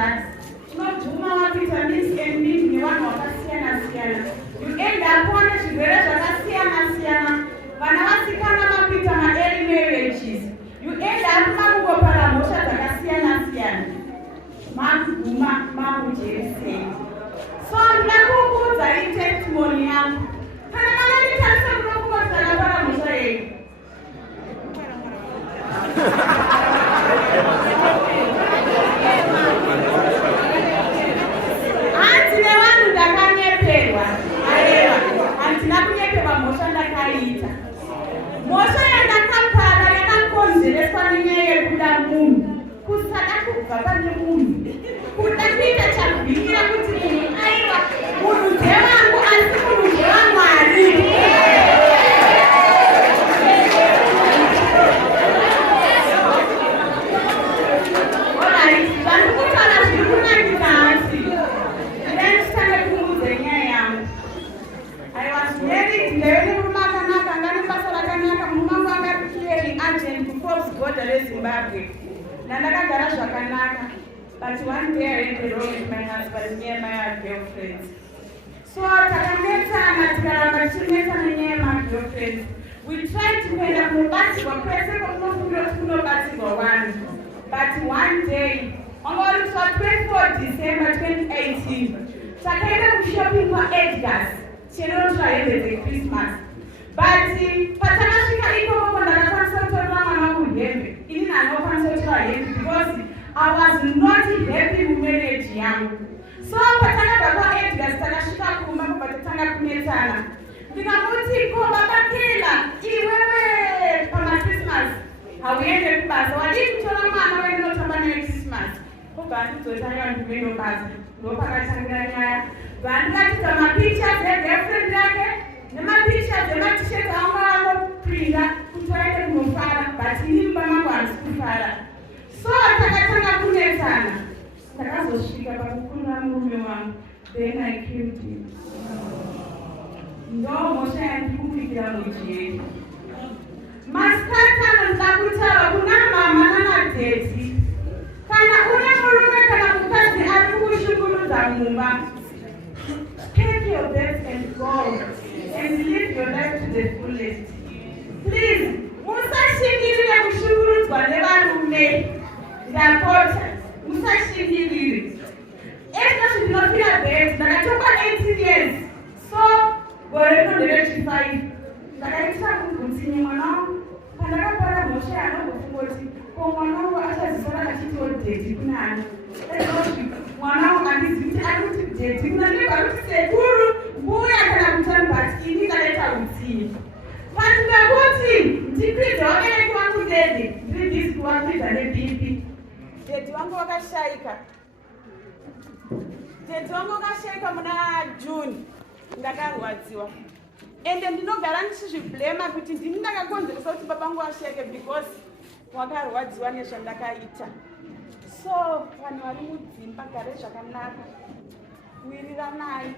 drugs. Tinobvuma vapinza misending nevanhu vakasiyana-siyana. You end up on zvirwere zvakasiyana-siyana. Vana vasikana vapinza ma-early marriages. You end up makungopara mhosva dzakasiyana-siyana. Makuguma makujeriseni. So ndakukuudzai testimony yangu. Kana mana nditarisa kunokuva dzakapara mhosva yenyu. Handine vanhu ndakanyeperwa. Aiwa, handina kunyeperwa mhosva ndakaita. Mhosva yandakapara yakakonzereswa nenyaya yekuda munhu. Kusada kubva pane munhu. Kuda kuita chakubvira kuti munhu aiwa munhu dzevangu asi munhu dzevaMwari. Zimbabwe. Nandakagara zvakanaka, but one day I went wrong with my husband, me and my girlfriends. So takanetsana tikaramba tichinetsana nenyaya yemagirlfriends. We tried to kuenda kunobatsirwa kwese kwakunofungira kuti kunobatsirwa vanhu. But one day, on the 24 December 2018, takaenda kushopping kwaEdgars, chinoitwa hembe dzeChristmas. But patakasvika ikoko ndakakwanisa kutora mwana wangu hembe. Ini handinokwanisa kutora hembe because I was not happy mumarriage yangu. So patakabva kwaEdgars takasvika kumba patatanga kunetsana. Ndikamuti ko babakela iwewe pamaChristmas hauende kubasa wadii kutora mwana wendinotamba naye Christmas. Kobva ndizotanga ndimendobasa ndopakatangira nyaya. Vandikatidza mapictures egirlfriend yake nemapictures ematisheti anga anoprinda kuti vaende kunofara, but ini mumba mangu handisi kufara. So takatanga kunetsana. Takazosvika pakukunda murume wangu. Then I killed him. Ndo mhosva yandikupikira mujeri. Masikati anoda kutaura kuna mama namadhedhi. Kana une murume kana mukadzi ari kukushungurudza mumba, take your bets and go and live your life to the fullest. Please, musashingirire kushungurudzwa nevarume. Ndapota, musashingirire. Ezvino ndinofira bets, ndakatongwa 18 years. So, gore rino ndere5. Ndakaitira kubvunzinye mwana wangu. Pandakapara mhosva yanongofunga kuti ko mwana wangu achazisara achitiwo dhedhi kunani. Mwana wangu handizivi kuti ari kuti dhedhi kuna ndibva kuti sekuru mbuya kana kutani, but ini ndakaita utsinye. Pandikakuti ndikwidza vabereki vangu dhedhi, ndiri dhisi kuvakwidza neBP. Dhedhi wangu wakashaika. Dhedhi wangu wakashaika muna June. Ndakarwadziwa. Ende ndinogara ndichizviblema kuti ndini ndakakonzeresa kuti baba vangu vasheke because wakarwadziwa nezvandakaita. So vanhu vari mudzimba gare zvakanaka, wiriranai,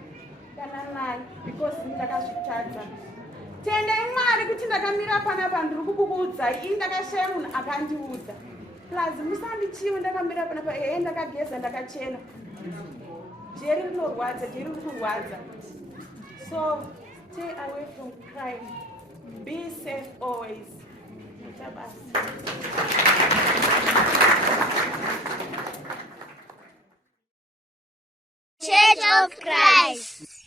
dananai because ndakazvitadza. Tendai Mwari kuti ndakamira panapa ndiri kukuudzai, ini ndakashaya munhu akandiudza. Plus musandichiwe ndakamira panapa, ndakageza ndakachena. Jeri rinorwadza, jeri rinorwadza. So stay away from crime. Be safe always. Church of Christ.